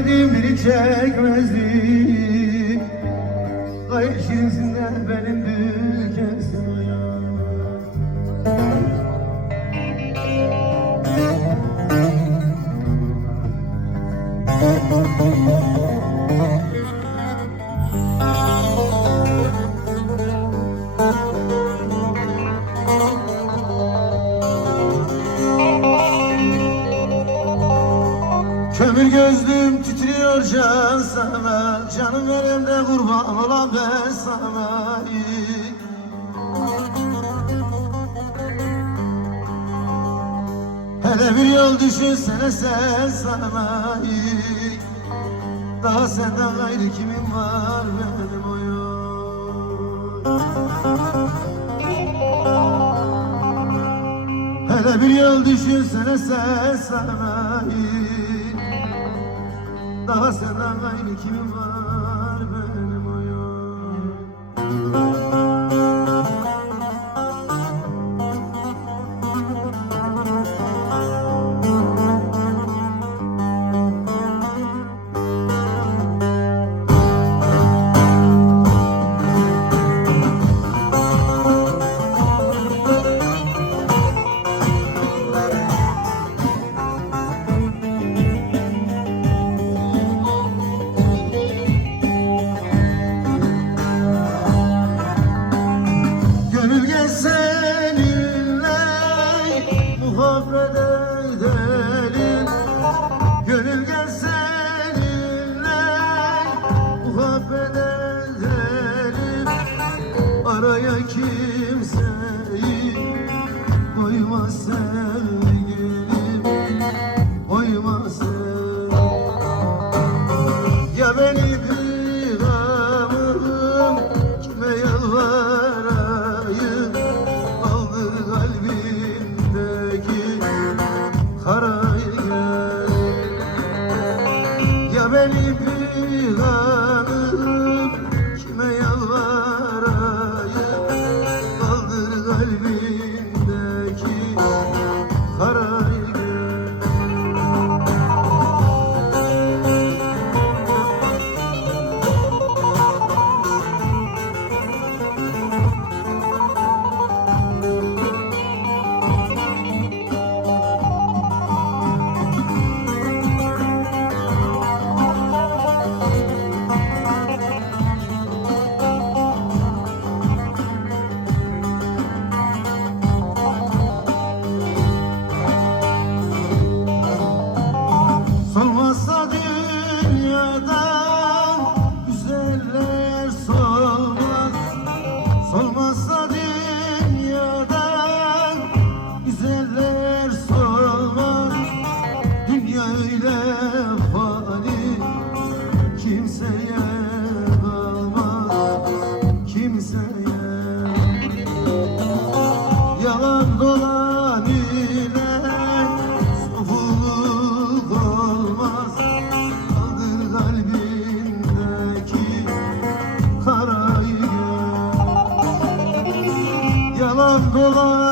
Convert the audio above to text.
idim biri çekmezdi Gayet şirinsinden benim bükersin ayağım sana Canım elimde kurban olan ben sana Hele bir yol düşünsene sen sana Daha senden gayrı kimin var benim o yol. Hele bir yol düşünsene sen sana Daha senden gayrı kimin var muhabbet edelim. Gönül seninle muhabbet edelim. Araya kimseyi koyma sevgilim Koyma sevgilim. Ya beni Ya beni Oh.